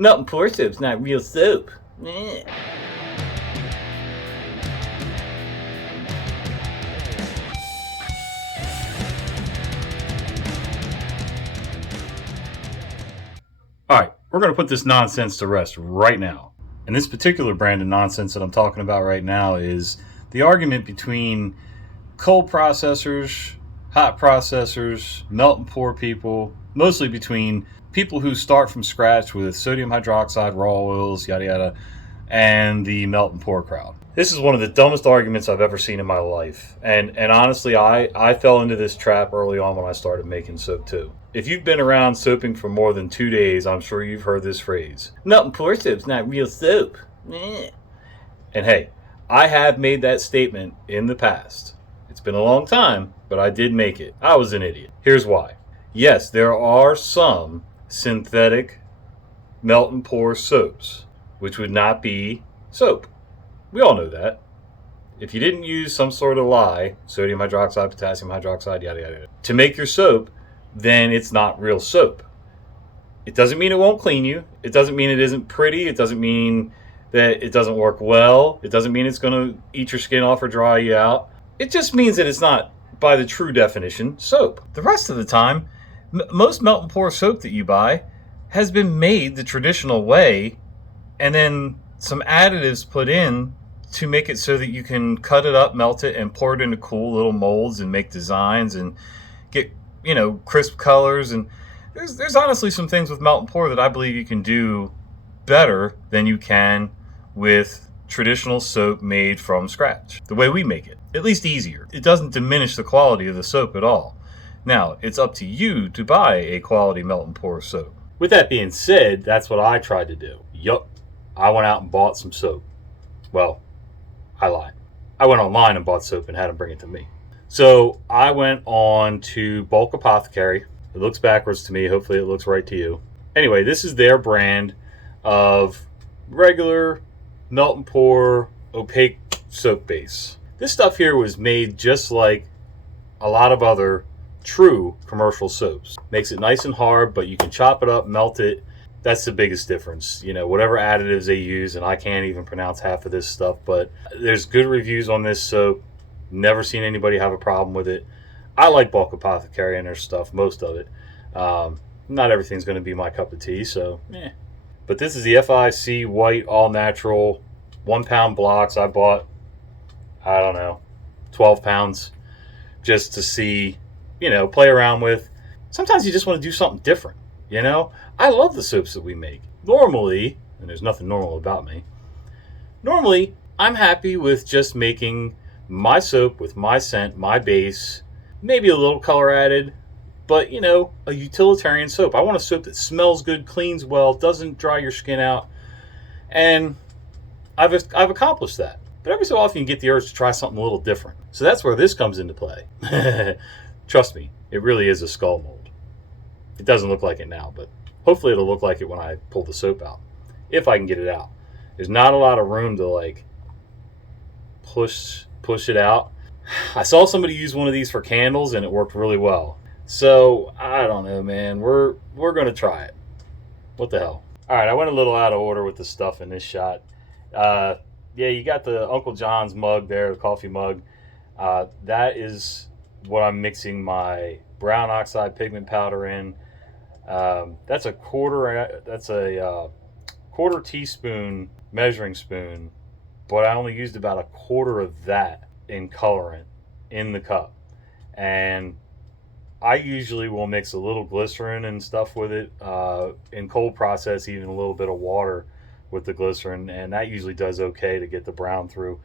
Melt and pour soap's not real soap. Eh. Alright, we're going to put this nonsense to rest right now. And this particular brand of nonsense that I'm talking about right now is the argument between cold processors, hot processors, melt and pour people, mostly between people who start from scratch with sodium hydroxide, raw oils, yada yada, and the melt and pour crowd. This is one of the dumbest arguments I've ever seen in my life. And honestly, I fell into this trap early on when I started making soap too. If you've been around soaping for more than 2 days, I'm sure you've heard this phrase. Melt and pour soap's not real soap. Eh. And hey, I have made that statement in the past. It's been a long time, but I did make it. I was an idiot. Here's why. Yes, there are some synthetic melt and pour soaps, which would not be soap. We all know that. If you didn't use some sort of lye, sodium hydroxide, potassium hydroxide, yada yada, to make your soap, then it's not real soap. It doesn't mean it won't clean you. It doesn't mean it isn't pretty. It doesn't mean that it doesn't work well. It doesn't mean it's going to eat your skin off or dry you out. It just means that it's not, by the true definition, soap. The rest of the time, most melt and pour soap that you buy has been made the traditional way, and then some additives put in to make it so that you can cut it up, melt it, and pour it into cool little molds and make designs and get, crisp colors. And there's honestly some things with melt and pour that I believe you can do better than you can with traditional soap made from scratch, the way we make it. At least easier. It doesn't diminish the quality of the soap at all. Now, it's up to you to buy a quality melt and pour soap. With that being said, that's what I tried to do. Yup, I went out and bought some soap. Well, I lied. I went online and bought soap and had them bring it to me. So I went on to Bulk Apothecary. It looks backwards to me. Hopefully it looks right to you. Anyway, this is their brand of regular melt and pour opaque soap base. This stuff here was made just like a lot of other true commercial soaps. Makes it nice and hard, but you can chop it up, melt it. That's the biggest difference. Whatever additives they use, and I can't even pronounce half of this stuff, but there's good reviews on this soap. Never seen anybody have a problem with it. I like Bulk Apothecary and their stuff, most of it. Not everything's going to be my cup of tea, so But this is the FIC white all natural 1 pound blocks. I bought, 12 pounds just to see, play around with. Sometimes you just want to do something different, I love the soaps that we make. Normally, and there's nothing normal about me, normally I'm happy with just making my soap with my scent, my base, maybe a little color added, but a utilitarian soap. I want a soap that smells good, cleans well, doesn't dry your skin out, and I've accomplished that. But every so often you get the urge to try something a little different. So that's where this comes into play. Trust me, it really is a skull mold. It doesn't look like it now, but hopefully it'll look like it when I pull the soap out, if I can get it out. There's not a lot of room to push it out. I saw somebody use one of these for candles and it worked really well. So I don't know, man. We're gonna try it. What the hell? All right, I went a little out of order with the stuff in this shot. Yeah, you got the Uncle John's mug there, the coffee mug. That is what I'm mixing my brown oxide pigment powder in. That's a quarter teaspoon measuring spoon, but I only used about a quarter of that in colorant in the cup. And I usually will mix a little glycerin and stuff with it, in cold process, even a little bit of water with the glycerin, and that usually does okay to get the brown through.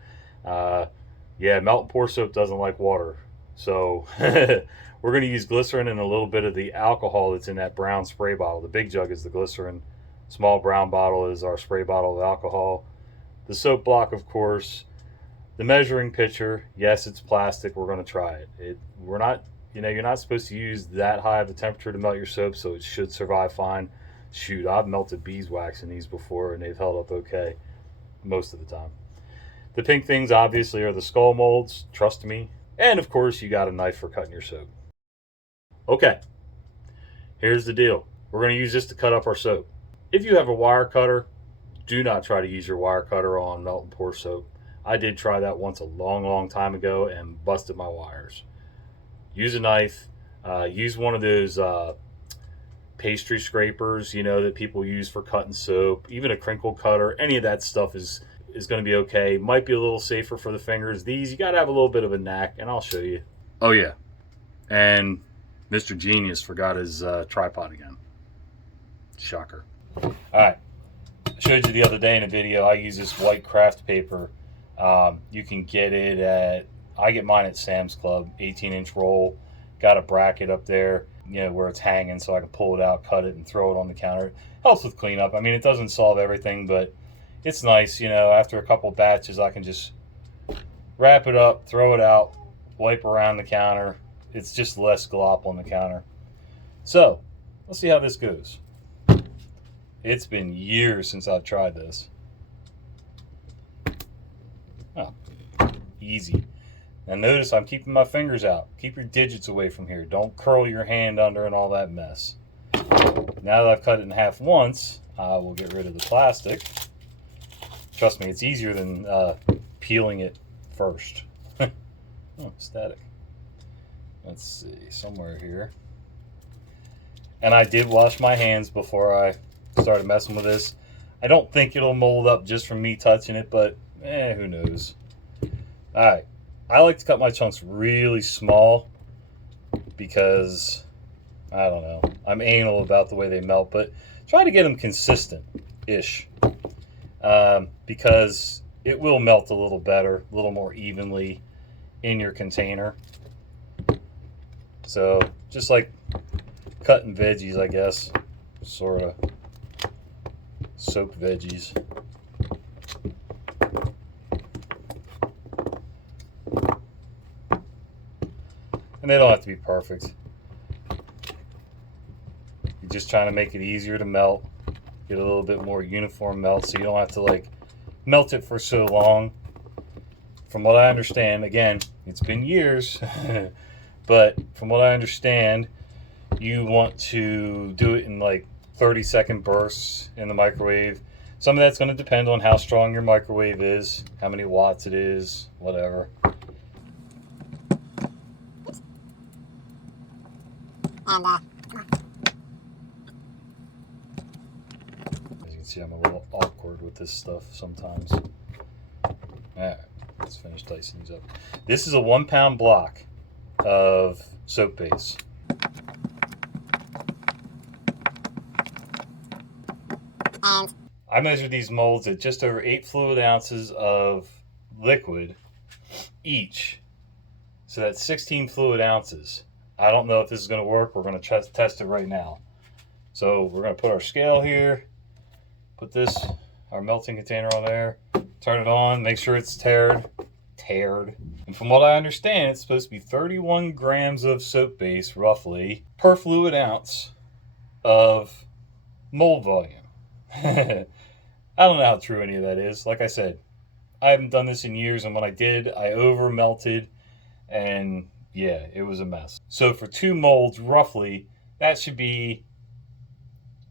Yeah, melt and pour soap doesn't like water, so we're going to use glycerin and a little bit of the alcohol that's in that brown spray bottle. The big jug is the glycerin, small brown bottle is our spray bottle of alcohol. The soap block, of course. The measuring pitcher, yes, it's plastic. We're going to try it. We're not, you're not supposed to use that high of a temperature to melt your soap, so it should survive fine. Shoot, I've melted beeswax in these before, and they've held up okay most of the time. The pink things, obviously, are the skull molds. Trust me. And, of course, you got a knife for cutting your soap. Okay, here's the deal. We're going to use this to cut up our soap. If you have a wire cutter, do not try to use your wire cutter on melt and pour soap. I did try that once a long time ago and busted my wires. Use a knife. Use one of those pastry scrapers, you know, that people use for cutting soap. Even a crinkle cutter. Any of that stuff is going to be okay. Might be a little safer for the fingers. These, you got to have a little bit of a knack, and I'll show you. Oh, yeah. And Mr. Genius forgot his tripod again. Shocker. All right. I showed you the other day in a video, I use this white craft paper. You can get it at, I get mine at Sam's Club, 18-inch roll. Got a bracket up there, you know, where it's hanging so I can pull it out, cut it, and throw it on the counter. Helps with cleanup. I mean, it doesn't solve everything, but it's nice, you know, after a couple batches, I can just wrap it up, throw it out, wipe around the counter. It's just less glop on the counter. So, let's see how this goes. It's been years since I've tried this. Oh, easy. Now notice I'm keeping my fingers out. Keep your digits away from here. Don't curl your hand under and all that mess. Now that I've cut it in half once, I will get rid of the plastic. Trust me, it's easier than peeling it first. Oh, static. Let's see, somewhere here. And I did wash my hands before I started messing with this. I don't think it'll mold up just from me touching it, but who knows. Alright, I like to cut my chunks really small because, I don't know, I'm anal about the way they melt, but try to get them consistent-ish. Because it will melt a little better, a little more evenly in your container. So, just like cutting veggies, I guess, sort of. Soaked veggies. And they don't have to be perfect. You're just trying to make it easier to melt. Get a little bit more uniform melt so you don't have to like melt it for so long. From what I understand, again, it's been years, but from what I understand, you want to do it in like 30-second bursts in the microwave. Some of that's going to depend on how strong your microwave is, how many watts it is, whatever. And as you can see, I'm a little awkward with this stuff sometimes. Alright, let's finish dicing these up. This is a 1-pound block of soap base. And I measured these molds at just over 8 fluid ounces of liquid each. So that's 16 fluid ounces. I don't know if this is going to work. We're going to test it right now. So we're going to put our scale here. Put this, our melting container on there. Turn it on. Make sure it's tared. And from what I understand, it's supposed to be 31 grams of soap base, roughly, per fluid ounce of mold volume. I don't know how true any of that is. Like I said, I haven't done this in years, and when I did, I over melted, and yeah, it was a mess. So for 2 molds, roughly, that should be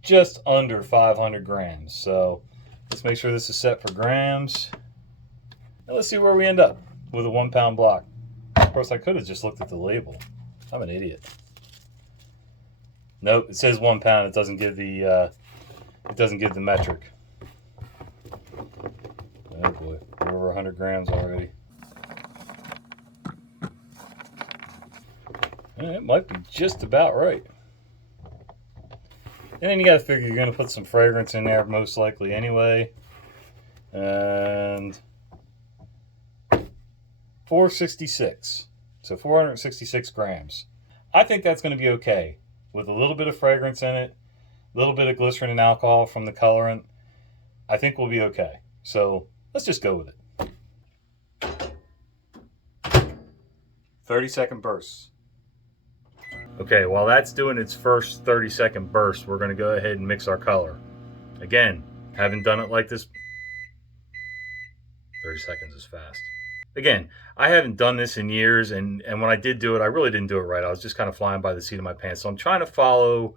just under 500 grams. So let's make sure this is set for grams. And let's see where we end up with a 1-pound block. Of course, I could have just looked at the label. I'm an idiot. Nope, it says 1 pound. It doesn't give the metric. Oh boy, we're over 100 grams already. It might be just about right. And then you got to figure you're going to put some fragrance in there, most likely anyway. And 466. So 466 grams. I think that's going to be okay. With a little bit of fragrance in it, a little bit of glycerin and alcohol from the colorant, I think we'll be okay. So let's just go with it. 30-second bursts. Okay, while that's doing its first 30-second burst, we're going to go ahead and mix our color. Again, haven't done it like this. 30 seconds is fast. Again, I haven't done this in years, and when I did do it, I really didn't do it right. I was just kind of flying by the seat of my pants. So I'm trying to follow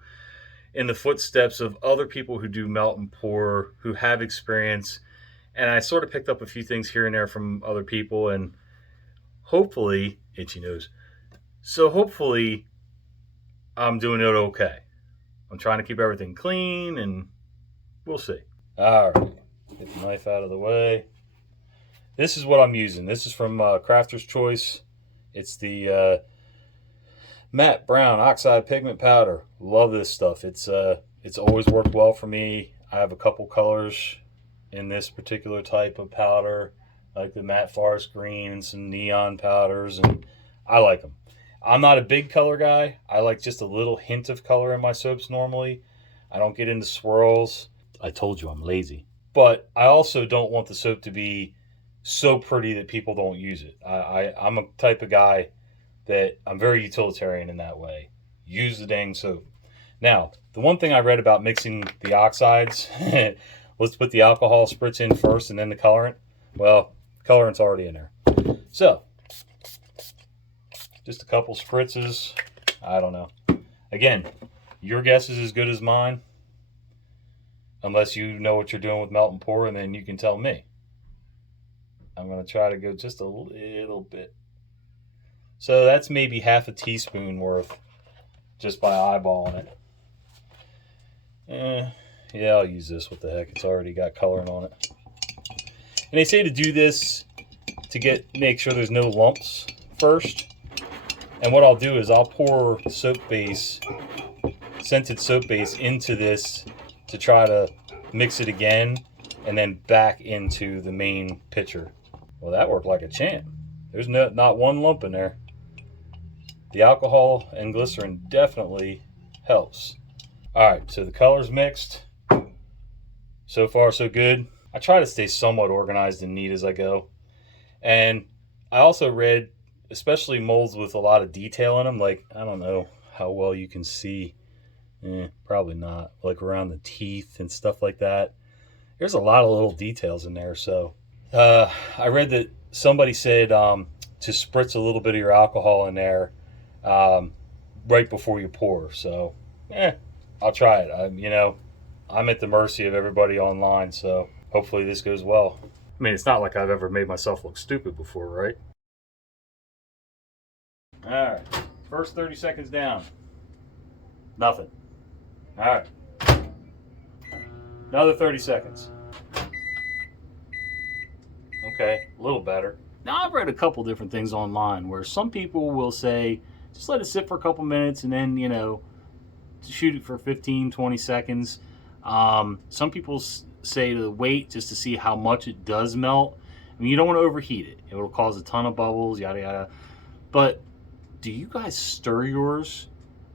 in the footsteps of other people who do melt and pour, who have experience. And I sort of picked up a few things here and there from other people, and hopefully, itchy nose. So hopefully I'm doing it okay. I'm trying to keep everything clean, and we'll see. All right, get the knife out of the way. This is what I'm using. This is from Crafter's Choice. It's the matte brown oxide pigment powder. Love this stuff. It's always worked well for me. I have a couple colors in this particular type of powder, like the matte forest green and some neon powders, and I like them. I'm not a big color guy. I like just a little hint of color in my soaps normally. I don't get into swirls. I told you I'm lazy. But I also don't want the soap to be so pretty that people don't use it. I'm a type of guy that I'm very utilitarian in that way. Use the dang soap. Now, the one thing I read about mixing the oxides, let's put the alcohol spritz in first and then the colorant. Well, colorant's already in there. So, just a couple spritzes. I don't know. Again, your guess is as good as mine. Unless you know what you're doing with melt and pour, and then you can tell me. I'm going to try to go just a little bit. So that's maybe half a teaspoon worth just by eyeballing it. Yeah, I'll use this. What the heck? It's already got coloring on it. And they say to do this to make sure there's no lumps first. And what I'll do is I'll pour soap base, scented soap base into this to try to mix it again and then back into the main pitcher. Well, that worked like a champ. There's not one lump in there. The alcohol and glycerin definitely helps. All right, so the color's mixed. So far, so good. I try to stay somewhat organized and neat as I go. And I also read, especially molds with a lot of detail in them, like, I don't know how well you can see. Probably not. Like around the teeth and stuff like that. There's a lot of little details in there. So I read that somebody said to spritz a little bit of your alcohol in there right before you pour. So I'll try it. I'm at the mercy of everybody online, so hopefully this goes well. I mean, it's not like I've ever made myself look stupid before, right? All right, first 30 seconds down. Nothing. All right. Another 30 seconds. Okay, a little better. Now, I've read a couple different things online where some people will say, just let it sit for a couple minutes and then, shoot it for 15, 20 seconds. Some people say to wait just to see how much it does melt. I mean, you don't want to overheat it. It will cause a ton of bubbles, yada, yada. But do you guys stir yours?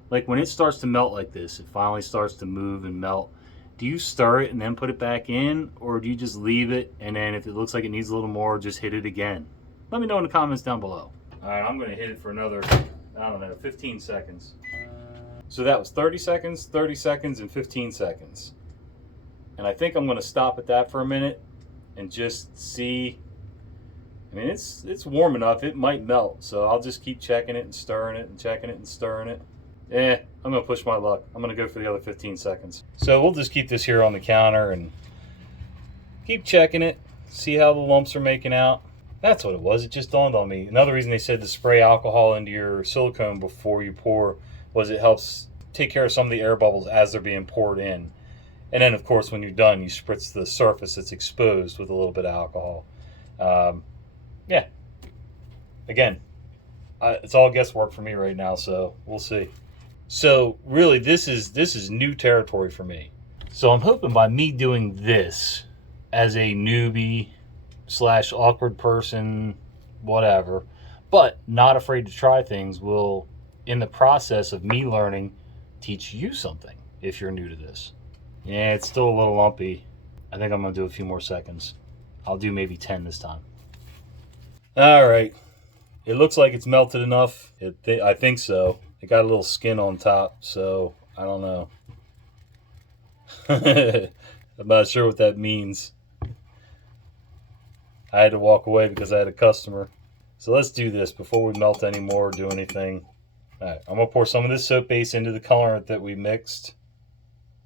Like when it starts to melt like this, it finally starts to move and melt. Do you stir it and then put it back in? Or do you just leave it and then if it looks like it needs a little more, just hit it again? Let me know in the comments down below. All right, I'm gonna hit it for another, 15 seconds. So that was 30 seconds, and 15 seconds. And I think I'm gonna stop at that for a minute and just see. I mean, it's warm enough, it might melt. So I'll just keep checking it and stirring it and checking it and stirring it. I'm gonna push my luck. I'm gonna go for the other 15 seconds. So we'll just keep this here on the counter and keep checking it, see how the lumps are making out. That's what it was. It just dawned on me. Another reason they said to spray alcohol into your silicone before you pour was it helps take care of some of the air bubbles as they're being poured in. And then, of course, when you're done, you spritz the surface that's exposed with a little bit of alcohol. Yeah. Again, it's all guesswork for me right now, so we'll see. So really, this is new territory for me. So I'm hoping by me doing this as a newbie / awkward person, whatever, but not afraid to try things, will, in the process of me learning, teach you something if you're new to this. Yeah, it's still a little lumpy. I think I'm gonna do a few more seconds. I'll do maybe 10 this time. All right. It looks like it's melted enough. I think so. It got a little skin on top, so I don't know. I'm not sure what that means. I had to walk away because I had a customer. So let's do this before we melt any more or do anything. All right, I'm going to pour some of this soap base into the colorant that we mixed.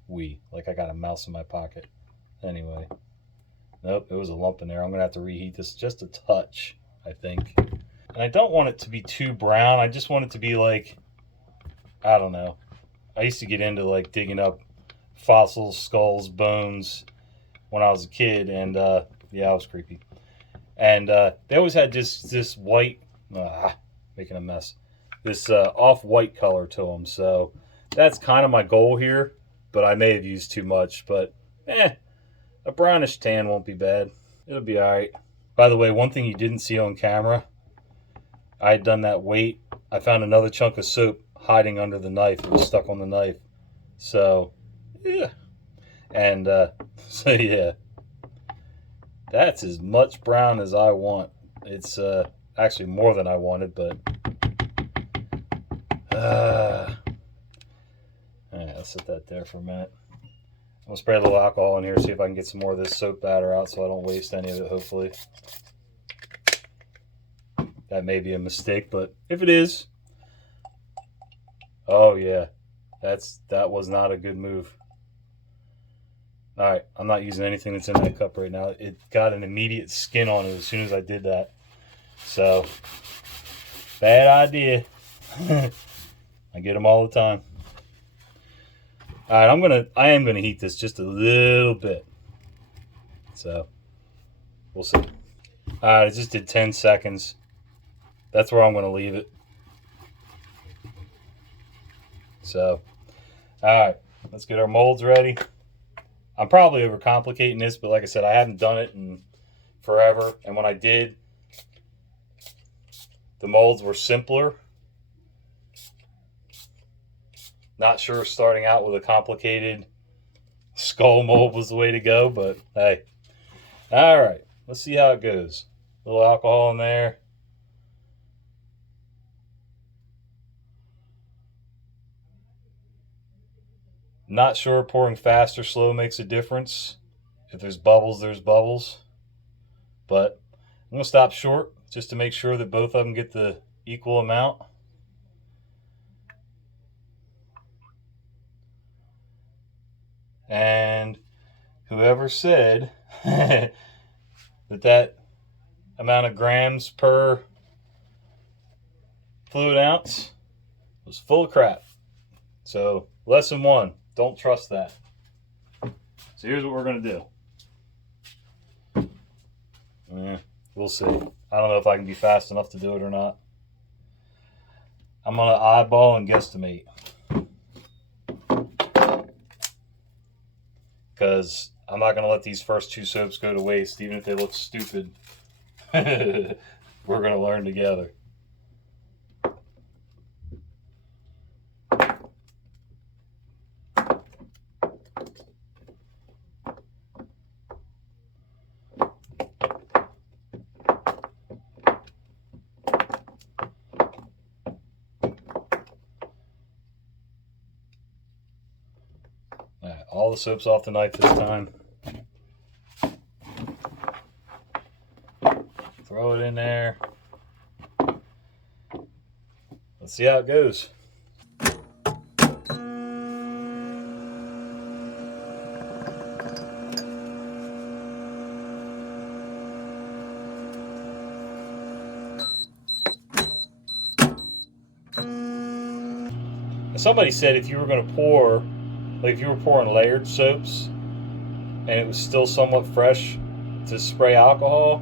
like I got a mouse in my pocket. Anyway, nope, it was a lump in there. I'm gonna have to reheat this just a touch, I think. And I don't want it to be too brown. I just want it to be like, I don't know. I used to get into like digging up fossils, skulls, bones when I was a kid, and yeah, it was creepy. And they always had this white, making a mess, this off-white color to them. So that's kind of my goal here, but I may have used too much. But a brownish tan won't be bad. It'll be all right. By the way, one thing you didn't see on camera, I had done that weight. I found another chunk of soap hiding under the knife. It was stuck on the knife. So, yeah. And so, yeah. That's as much brown as I want. It's actually more than I wanted, but all right, I'll set that there for a minute. I'm gonna spray a little alcohol in here, see if I can get some more of this soap batter out so I don't waste any of it, hopefully. That may be a mistake, but if it is, oh yeah, that was not a good move. All right, I'm not using anything that's in that cup right now. It got an immediate skin on it as soon as I did that. So, bad idea. I get them all the time. All right, I am gonna heat this just a little bit. So, we'll see. All right, I just did 10 seconds. That's where I'm gonna leave it. So, all right, let's get our molds ready. I'm probably overcomplicating this, but like I said, I haven't done it in forever. And when I did, the molds were simpler. Not sure starting out with a complicated skull mold was the way to go, but hey. All right, let's see how it goes. A little alcohol in there. Not sure pouring fast or slow makes a difference. If there's bubbles, there's bubbles. But I'm going to stop short just to make sure that both of them get the equal amount. And whoever said that amount of grams per fluid ounce was full of crap. So lesson 1. Don't trust that. So here's what we're going to do. We'll see. I don't know if I can be fast enough to do it or not. I'm going to eyeball and guesstimate. Because I'm not going to let these first 2 soaps go to waste, even if they look stupid. We're going to learn together. All the soap's off the knife this time. Throw it in there. Let's see how it goes. Somebody said if you were going to pour, like if you were pouring layered soaps and it was still somewhat fresh to spray alcohol,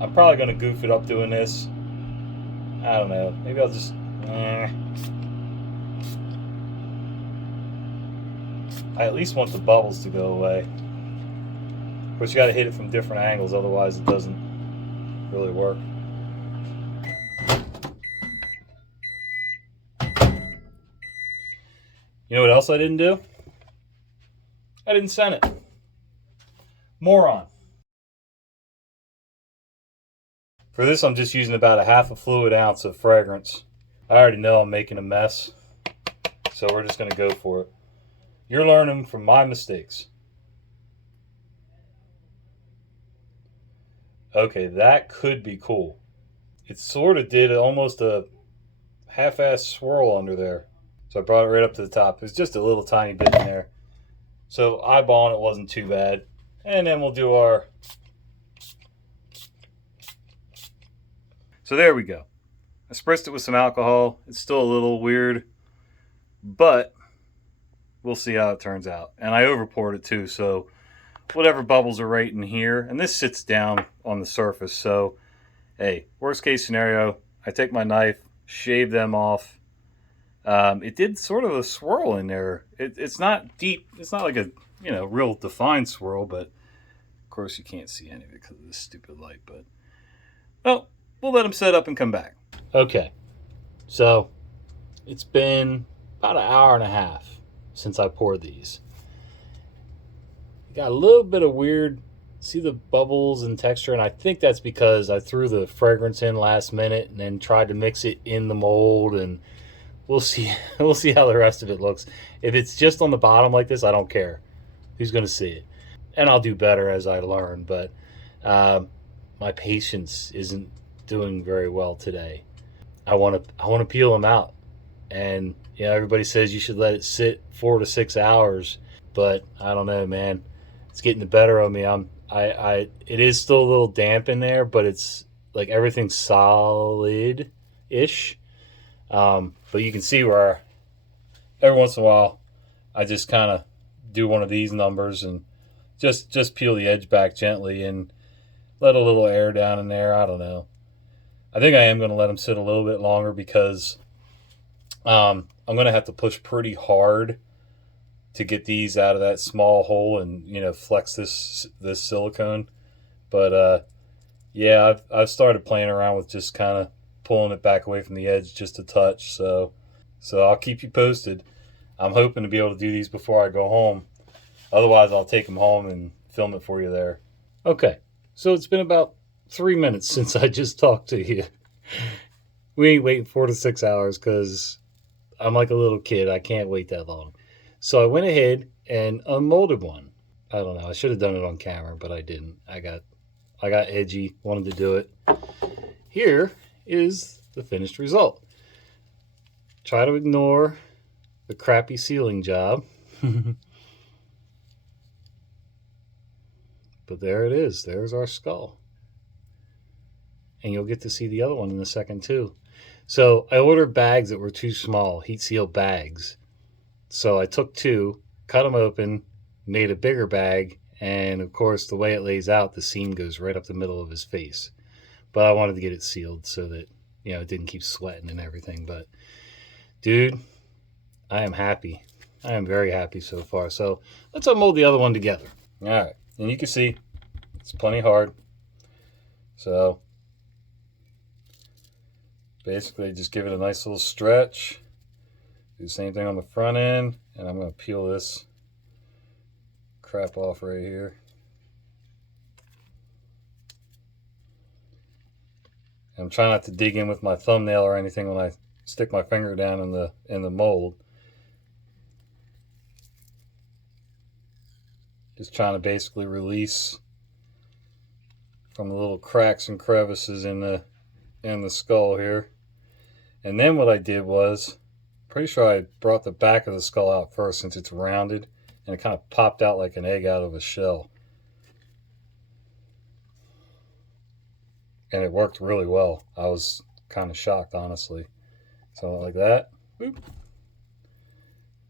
I'm probably going to goof it up doing this. I don't know. Maybe I'll just... I at least want the bubbles to go away. Of course, you got to hit it from different angles, otherwise it doesn't really work. You know what else I didn't do? I didn't scent it. Moron. For this, I'm just using about a half a fluid ounce of fragrance. I already know I'm making a mess, so we're just going to go for it. You're learning from my mistakes. Okay, that could be cool. It sort of did almost a half-ass swirl under there. So I brought it right up to the top. There's just a little tiny bit in there. So eyeballing it wasn't too bad. And then we'll do our... So there we go. I spritzed it with some alcohol. It's still a little weird, but we'll see how it turns out. And I overpoured it too, so whatever bubbles are right in here. And this sits down on the surface, so hey, worst case scenario, I take my knife, shave them off. It did sort of a swirl in there. It's not deep. It's not like a real defined swirl, but of course you can't see any of it because of this stupid light. But well, we'll let them set up and come back. Okay, so it's been about an hour and a half since I poured these. Got a little bit of weird, see the bubbles and texture, and I think that's because I threw the fragrance in last minute and then tried to mix it in the mold, and we'll see how the rest of it looks. If it's just on the bottom like this, I don't care. Who's going to see it? And I'll do better as I learn, but my patience isn't doing very well today. I want to peel them out, and everybody says you should let it sit 4 to 6 hours, but I don't know, man. It's getting the better of me. It is still a little damp in there, but it's like everything's solid-ish. But you can see where every once in a while I just kind of do one of these numbers and just peel the edge back gently and let a little air down in there. I don't know. I think I am going to let them sit a little bit longer because I'm going to have to push pretty hard to get these out of that small hole and flex this silicone. But yeah, I've started playing around with just kind of pulling it back away from the edge just a touch. So I'll keep you posted. I'm hoping to be able to do these before I go home. Otherwise, I'll take them home and film it for you there. Okay, so it's been about 3 minutes since I just talked to you. We ain't waiting 4 to 6 hours because I'm like a little kid. I can't wait that long. So I went ahead and unmolded one. I don't know. I should have done it on camera, but I didn't. I got edgy, wanted to do it. Here is the finished result. Try to ignore the crappy sealing job. But there it is. There's our skull. And you'll get to see the other one in a second too. So I ordered bags that were too small, heat sealed bags. So I took 2, cut them open, made a bigger bag, and of course the way it lays out, the seam goes right up the middle of his face. But I wanted to get it sealed so that it didn't keep sweating and everything. But dude, I am happy. I am very happy so far. So let's unmold the other one together. All right, and you can see it's plenty hard. So basically just give it a nice little stretch. Do the same thing on the front end, and I'm going to peel this crap off right here. I'm trying not to dig in with my thumbnail or anything when I stick my finger down in the mold. Just trying to basically release from the little cracks and crevices in the skull here. And then what I did was, pretty sure I brought the back of the skull out first since it's rounded, and it kind of popped out like an egg out of a shell. And it worked really well. I was kind of shocked, honestly. So like that. Boop.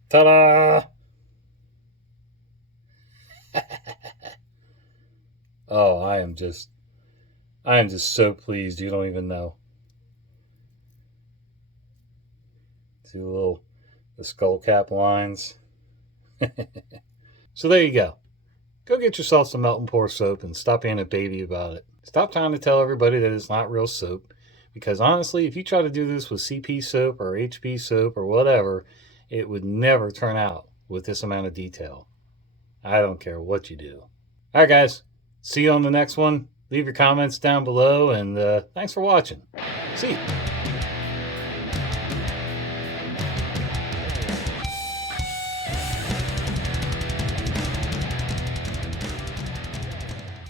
Ta-da! Oh, I am just so pleased. You don't even know. See the skull cap lines. So there you go. Go get yourself some melt and pour soap and stop being a baby about it. Stop trying to tell everybody that it's not real soap. Because honestly, if you try to do this with CP soap or HP soap or whatever, it would never turn out with this amount of detail. I don't care what you do. All right, guys. See you on the next one. Leave your comments down below, and thanks for watching. See you.